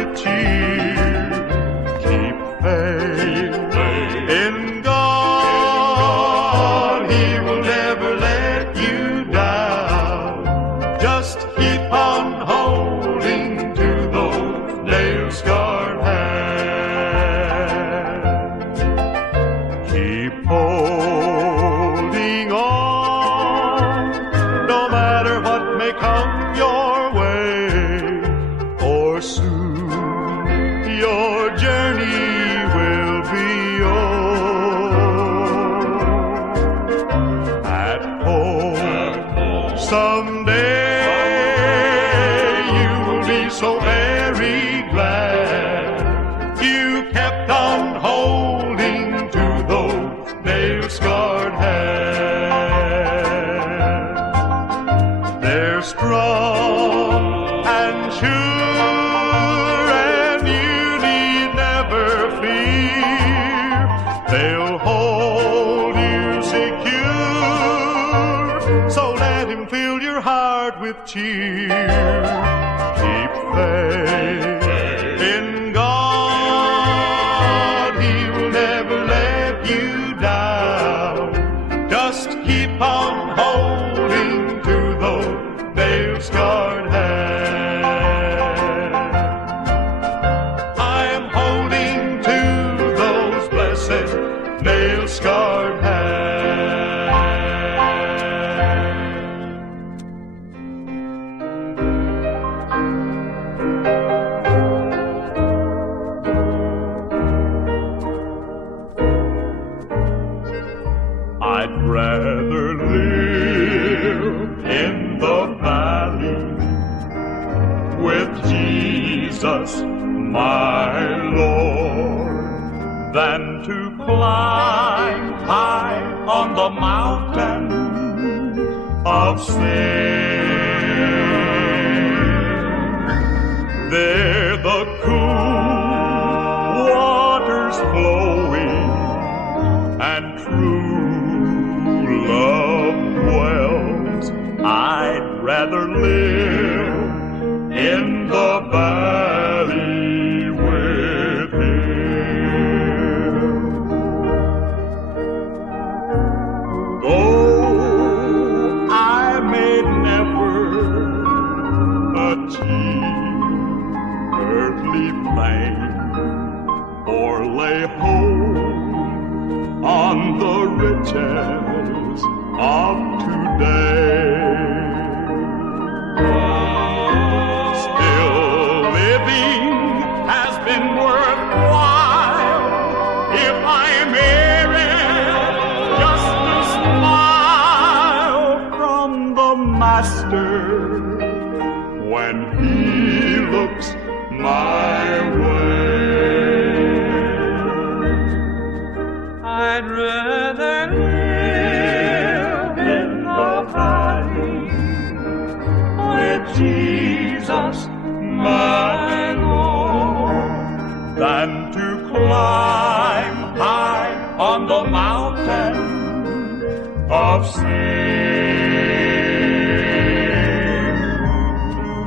with cheer. Keep faith in God. He will never let you down. Just keep on holding to those nail-scarred hands. Keep holding on, no matter what may come your way, or soon your journey will be o'er. At home someday you will be so very glad you kept on holding to those nail-scarred hands. They're strong and sure, and you need never fear. They'll hold you secure, so let him fill your heart with cheer. Keep faith in God. He will never let you down. Just keep on holding to those nail-scarred hands. I am holding to those blessed nail-scarred hands. I'd rather live in the valley with Jesus, my Lord, than to climb high on the mountain of sin. There the cool waters flowing and true love dwells. I'd rather live in the valley with him. Though I may never achieve earthly fame or lay hold on the riches of today, still living has been worthwhile if I merit just a smile from the Master when he looks my way. I'd rather live in the valley with Jesus, my Lord, than to climb high on the mountain of sin.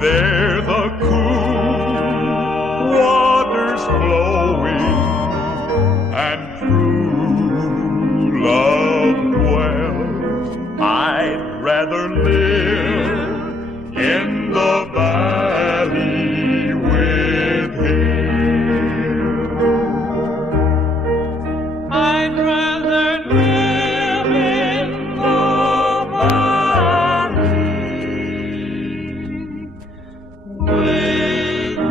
There the cool waters flowing and true love dwells. I'd rather live in the valley with him. I'd rather live in the valley with him.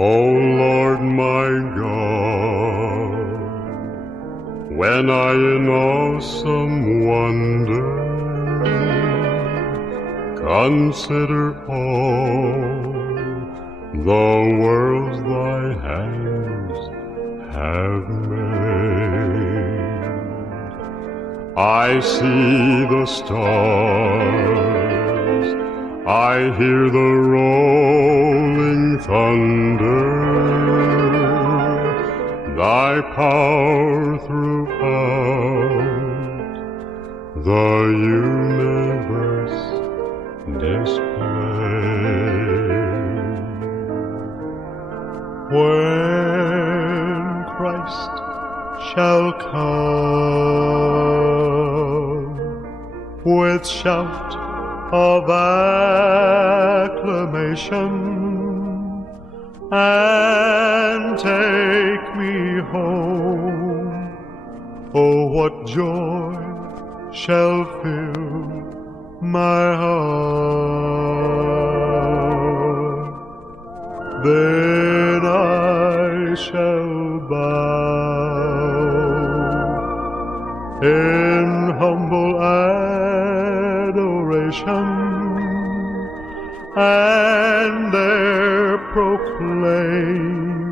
O Lord my God, when I in awesome wonder consider all the worlds thy hands have made, I see the stars, I hear the rolling thunder, thy power throughout the universe display. When Christ shall come with shout of acclamation and take me home, oh, what joy shall fill my heart. Then I shall bow in humble adoration and there proclaim,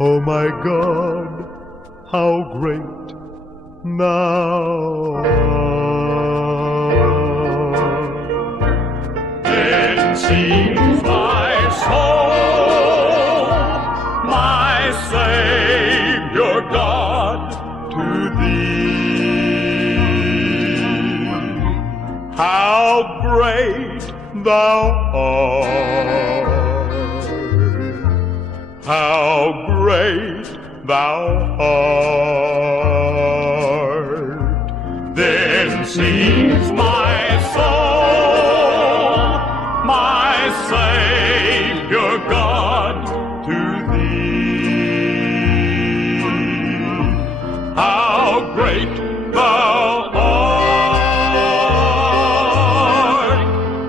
oh my God, how great thou art. Then sings my soul, my Savior God, to thee. How great thou art, how great thou art. Then sings my soul, my Savior God, to thee. How great thou art,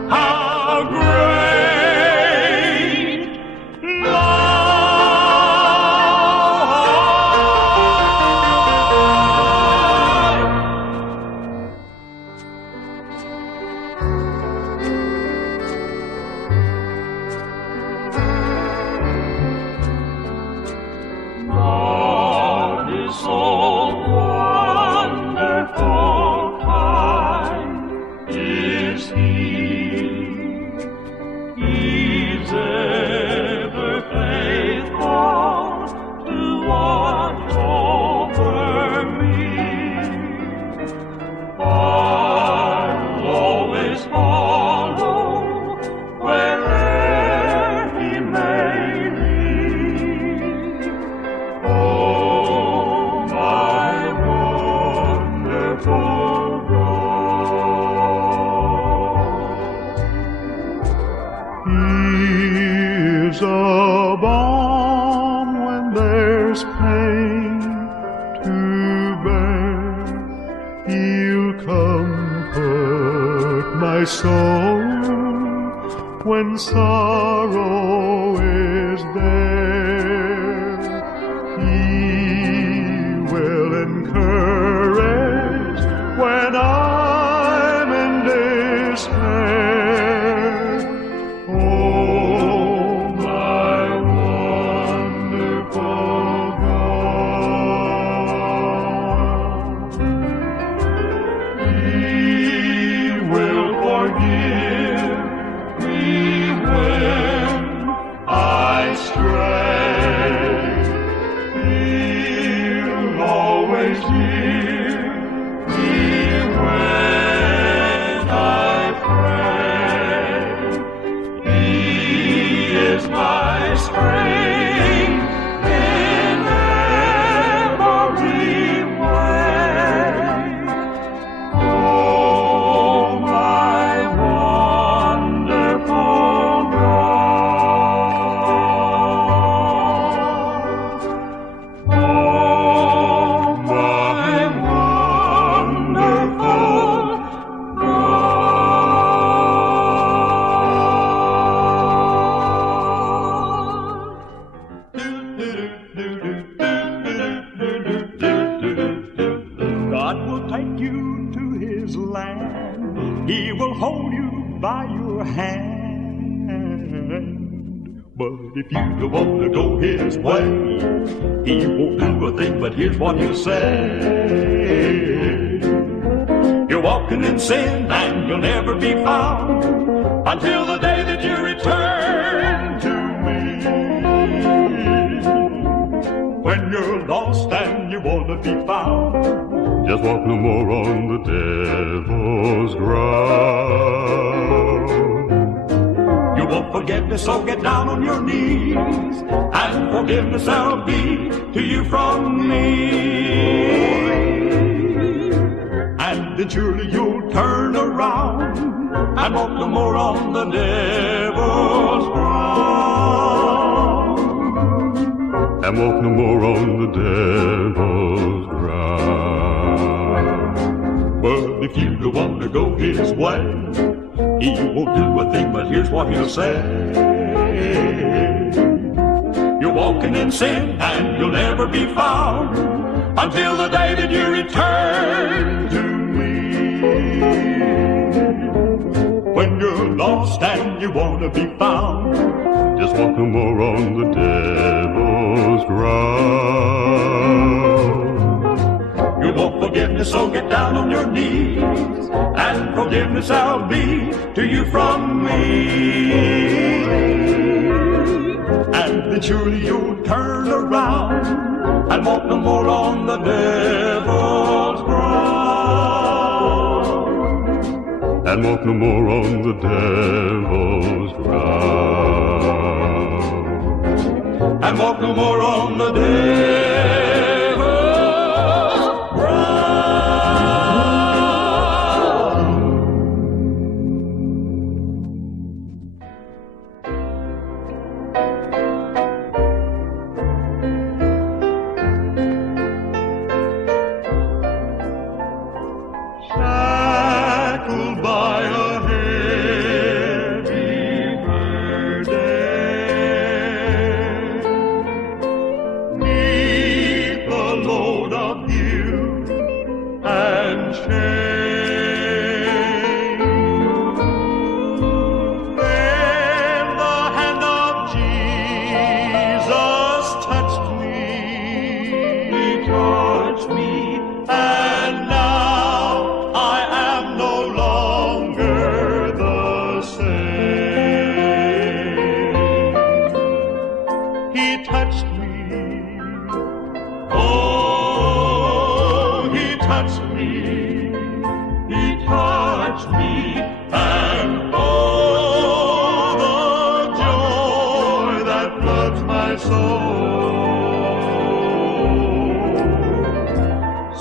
how great thou art. God is so wonderful, kind is He. He's ever faithful to watch over me. I'll always follow wherever He may lead. Oh, my wonderful God. He is a balm when there's pain to bear. He'll comfort my soul when sorrow is there. He will encourage when I'm in despair. Oh, my wonderful God. He will forgive me when I stray. He'll always hear me when I pray. He is my strength in every way. Oh, my wonderful God. Oh, my wonderful God will take you to His land. He will hold you by your hand. But if you don't want to go His way, He won't do a thing, but here's what He'll say. You're walking in sin and you'll never be found until the day that you return to me. When you're lost and you want to be found, just walk no more on the devil's ground. You want forgiveness, so get down on your knees, and forgiveness shall be to you from me. And then surely you'll turn around and walk no more on the devil's ground. And walk no more on the devil's ground. But if you don't want to go his way, he won't do a thing, but here's what he'll say. You're walking in sin and you'll never be found until the day that you return to me. When you're lost and you want to be found, just walk no more on the devil's ground. You want forgiveness, so get down on your knees, and forgiveness shall be to you from me. And then surely you'll turn around and walk no more on the devil's ground. And walk no more on the devil's ground. And walk no more on the devil's ground. Shackled by a heavy burden, 'neath the load of guilt and shame, then the hand of Jesus touched me. He touched me, and now I am no longer the same. He touched me. Oh, he touched me. He touched me. And oh, the joy that floods my soul.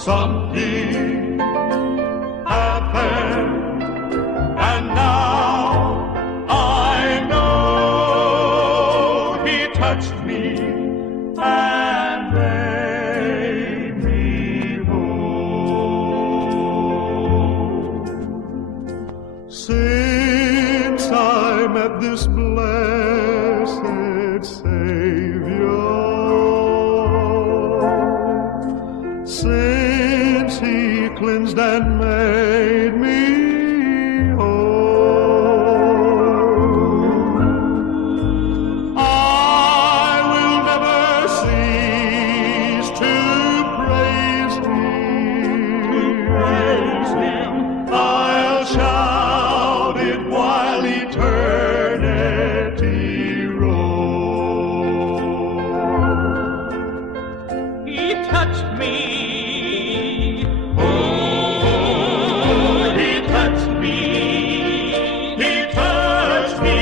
Something happened, and now I know he touched me and made me whole. Since I met this blessed Savior, since he cleansed and made me whole, I will never cease to praise him. I'll shout it while eternity rolls. He touched me. Oh, he touched me. He touched me.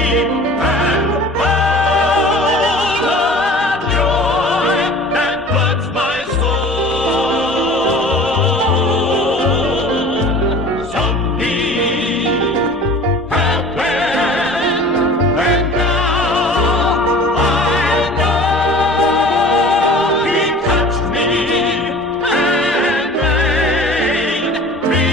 And oh, the joy that floods my soul. Something happened, and now I know he touched me and made me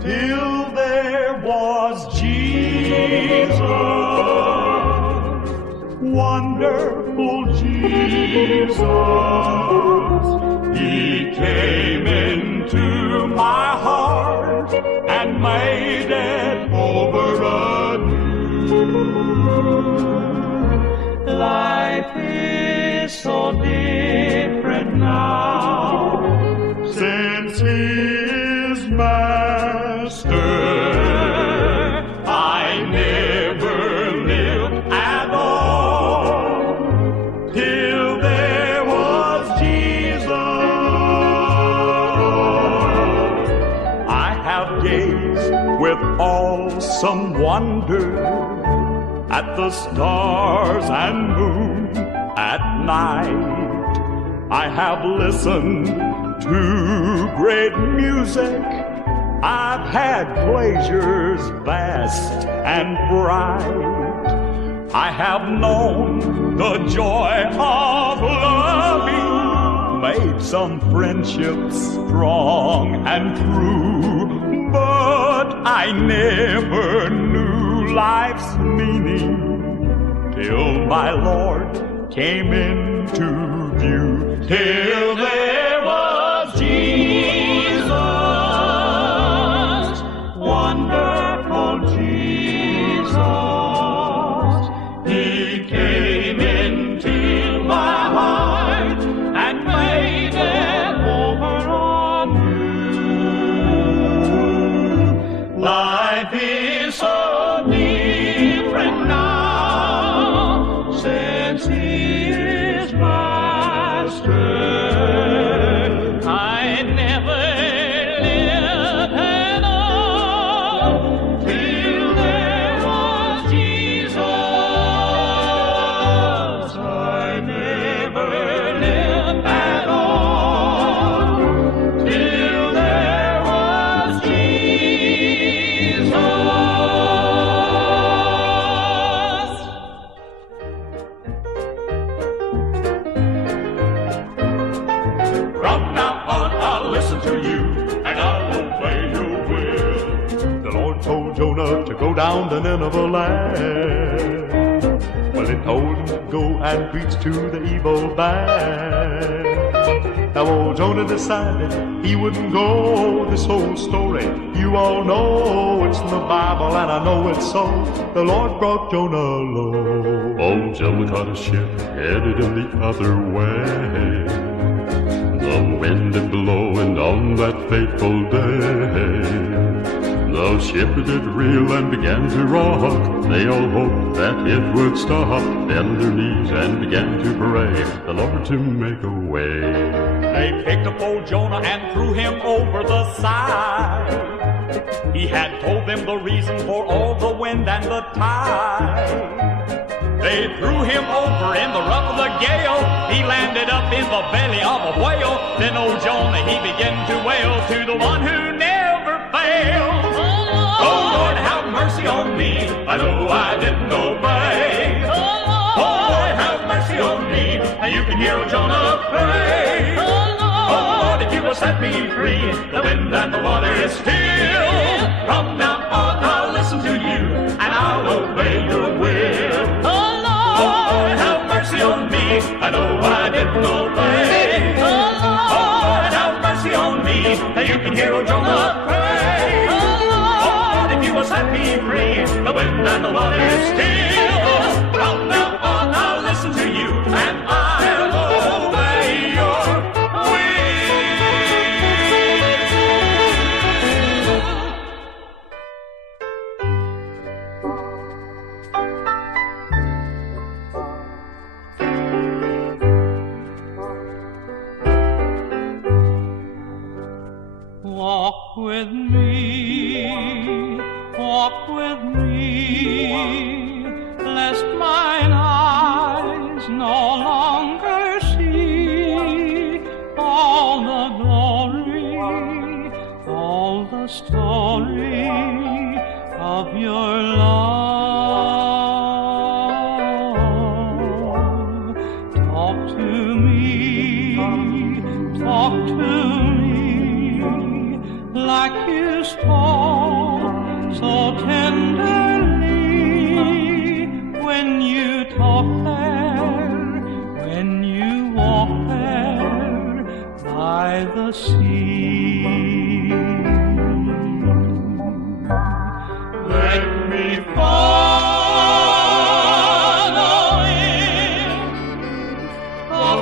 till there was Jesus, wonderful Jesus. He came into my heart and made it over anew. Like so different now since he is master. I never lived at all till there was Jesus. I have gazed with awesome wonder at the stars and moon at night. I have listened to great music. I've had pleasures vast and bright. I have known the joy of loving, made some friendships strong and true, but I never knew life's meaning till my Lord came into view. Till there was Jesus, wonderful Jesus. He came into my heart and made it over on you. Life is so different now since he is master. I never lived at all till there was Jesus. I never lived at all till there was Jesus. From now on, I'll listen to you, and I'll obey your will. The Lord told Jonah to go down to Nineveh land. Well, he told him to go and preach to the evil band. Now, old Jonah decided he wouldn't go. This whole story, you all know it's in the Bible, and I know it's so. The Lord brought Jonah low. Old Jonah caught a ship headed in the other way. The wind did blow, and on that fateful day, the ship did reel and began to rock. They all hoped that it would stop, fell on their knees and began to pray the Lord to make a way. They picked up old Jonah and threw him over the side. He had told them the reason for all the wind and the tide. They threw him over in the rough of the gale. He landed up in the belly of a whale. Then old Jonah, he began to wail to the one who never fails. Oh Lord, have mercy on me, I know I didn't obey. Oh Lord, have mercy on me, and you can hear old Jonah pray. Oh Lord, if you will set me free, the wind and the water is still. From now on I'll listen to you, and I'll obey your will. Oh Lord, have mercy on me, I know I didn't obey. Oh Lord, have mercy on me, and you can hear old Jonah pray. Oh Lord, if you will set me free, the wind and the water is still. From now on I'll listen to you, and I'll obey your Walk with me, lest mine eyes no longer see all the glory, all the story of your love. Talk to me like you spoke so tenderly when you talk there, when you walk there by the sea. Let me follow in the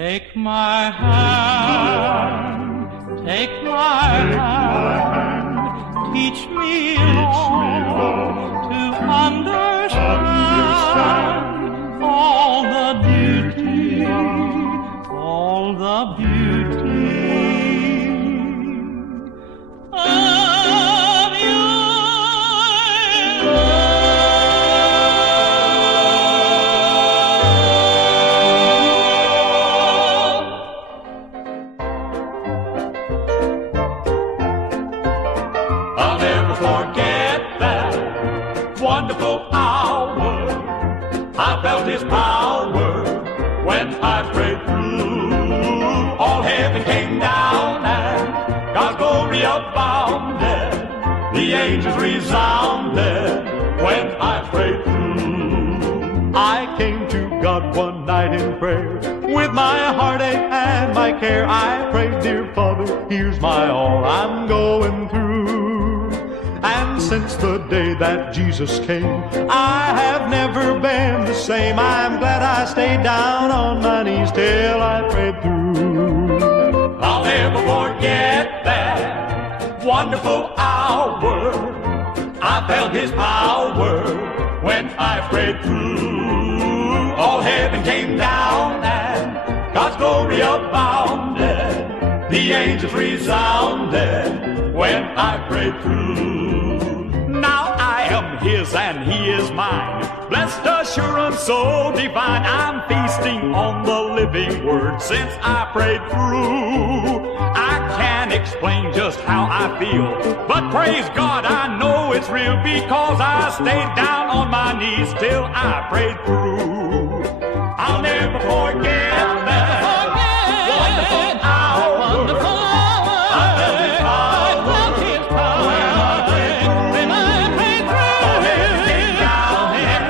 Take my hand, take my hand, teach me, Lord, to understand all the beauty of your I'll never forget that wonderful hour. I felt His power when I prayed through. All heaven came down and God's glory abounded. The angels resounded when I prayed through. I came to God one night in prayer, with my heartache and my care. I prayed, dear Father, here's my all I'm going through. And since the day that Jesus came, I have never been the same. I'm glad I stayed down on my knees till I prayed through. I'll never forget that wonderful hour. I felt His power when I prayed through. All heaven came down and God's glory abounded. The angels resounded when I prayed through. Now I am His and He is mine. Blessed assurance so divine. I'm feasting on the living Word since I prayed through. I can't explain just how I feel, but praise God I know it's real, because I stayed down on my knees till I prayed through. I'll never forget that wonderful hour. I felt His power when I prayed through. All heaven came down and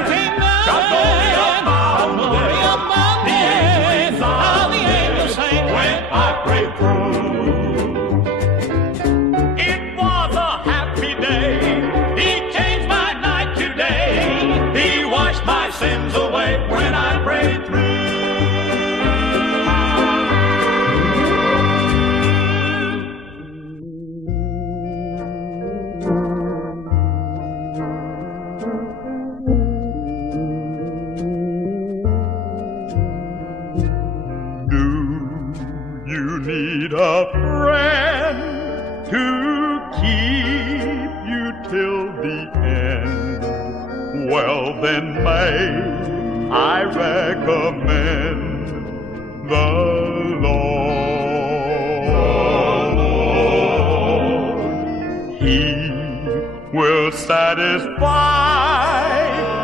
God's glory abounded. The angels resounded when I prayed through. It was a happy day. He changed my night today. He washed my sins away when I prayed through. Do you need a friend to keep you till the end? Well, then may I recommend the Lord. He will satisfy.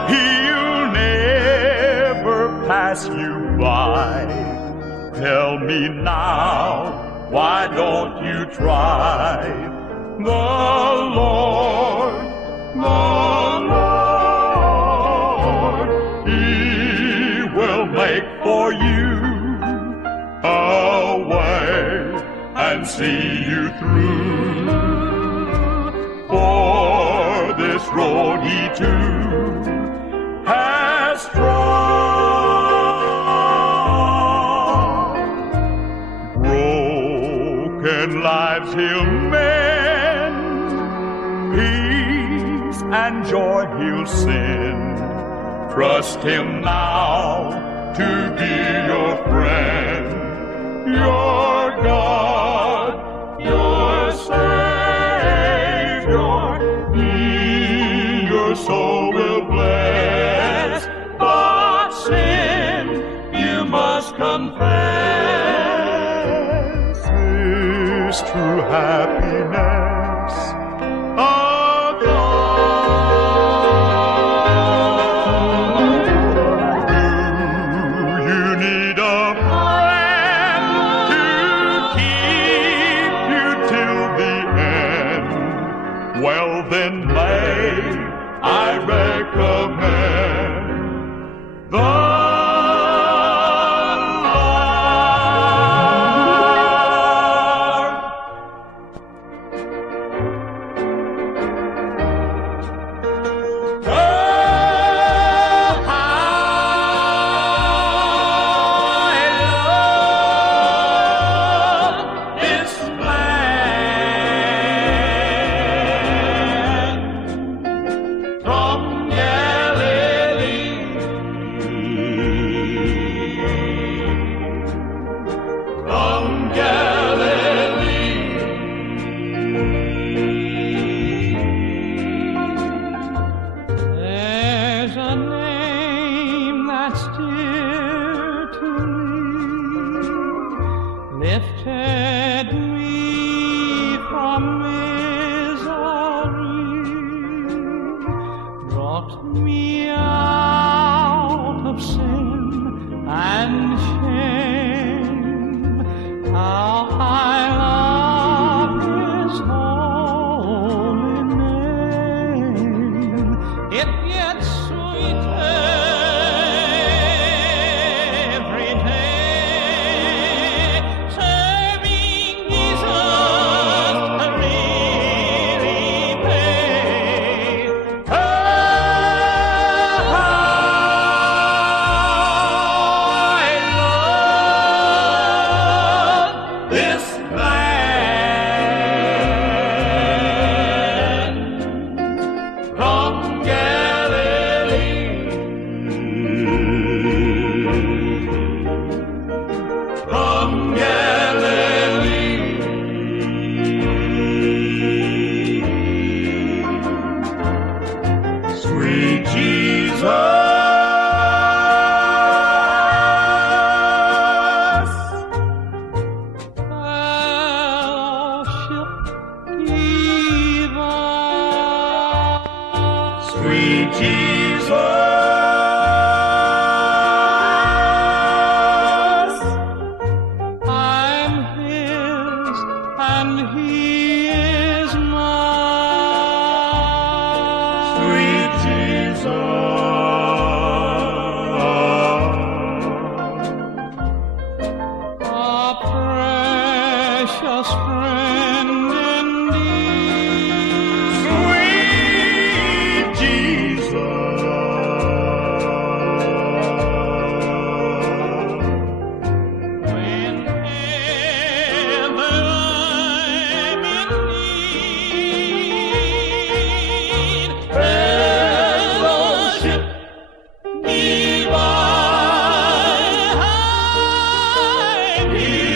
He'll never pass you by. Tell me now, why don't you try the Lord, the Lord? He will make for you a way and see you through. For this road He too has trod. Broken lives He'll mend, peace and joy He'll send. Trust Him now to be your friend, your God, your Savior. He your soul will bless, but sin you must confess. Is true happiness of God. Do you need a friend to keep you till the end? Well, then may I recommend the Lord. from Galilee. There's a name that's dear to me, lifted me from misery, brought me out of sin and shame. How I love His holy name. It gets sweeter every day. Serving Jesus really pays. This land from Galilee, from Galilee. Sweet Jesus. Fellowship divine. Sweet Jesus. I'm His and He is mine. Sweet Jesus. A precious friend indeed. Sweet Jesus. Whenever I'm in need, Fellowship divine, I'm His.